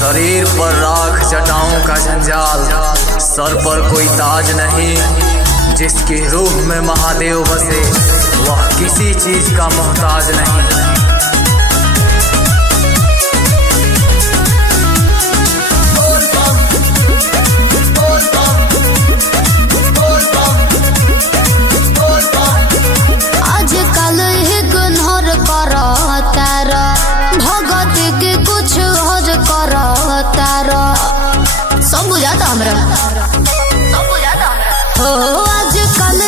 शरीर पर राख जटाओं का जंजाल, सर पर कोई ताज नहीं। जिसकी रूह में महादेव बसे वह किसी चीज का मोहताज नहीं। सब बुझाता हमरा हो आजकल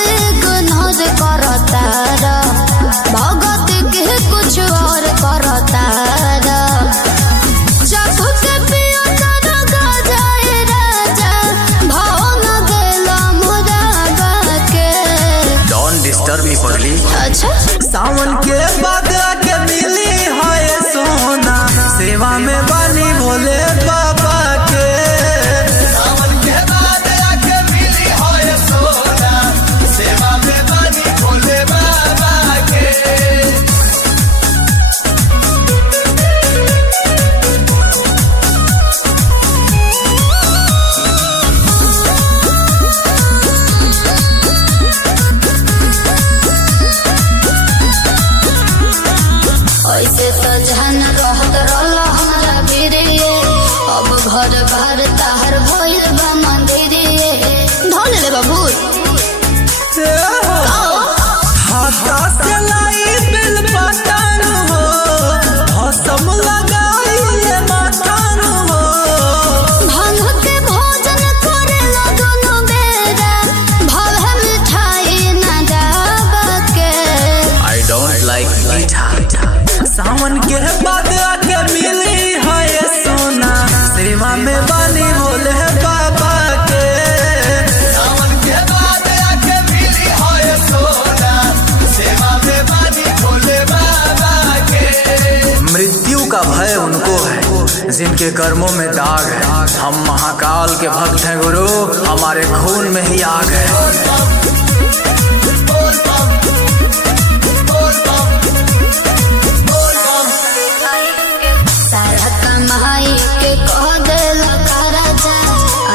गुनहर करता भगत के कुछ और करता जब के पियो तर गजाए राजा भाव न देला मुराबा के। डोंट डिस्टर्ब मी पगली। अच्छा सावन के बाद आके मिली है सोना, सेवा में बानी भोले बाबा के। सावन के बाद आके मिली है सोना, सेवा में बानी भोले बाबा के। ऐसे तो जहन रहत रहल हमारा बीरे, अब घर बाहर ताहर भइल बा मंदिरे। धोले ले बाबू हाथा से लाई बिल पतान हो, भसम लगाई ले माथान हो। भांग के भोजन करे लगनो बेरा, भाव मिठाई ना जाबा के। I don't like मीठा। सावन के बाद आके मिली है सोना, सेवा में बानी भोले बाबा के। सावन के बाद आके मिली है सोना, सेवा में बानी भोले बाबा के। मृत्यु का भय उनको है जिनके कर्मों में दाग है। हम महाकाल के भक्त हैं गुरु, हमारे खून में ही आग है। कमाई के कह देला राजा,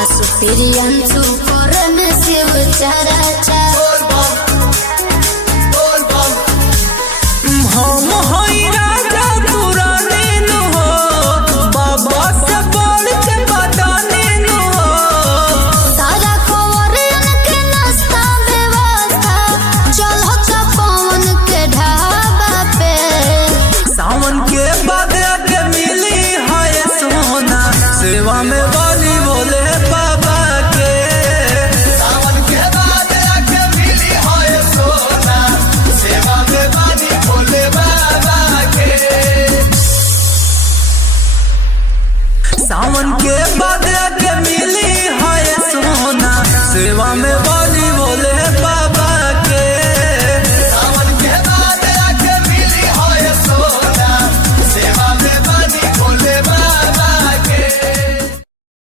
असुरियंसु करन शिव चराचा। हम हई राजा पुराने नु हो, बाबा से बढ़ के बताने नु हो। सारा खबरियन के नाश्ता व्यवस्था चलत पवन के ढाबा पे। सावन के बाद आके मिली है सोना, सेवा में बानी भोले बाबा के। सावन के बाद आके मिली है सोना, सेवा में बानी भोले बाबा के। सावन के बाद आके मिली है सोना, सेवा में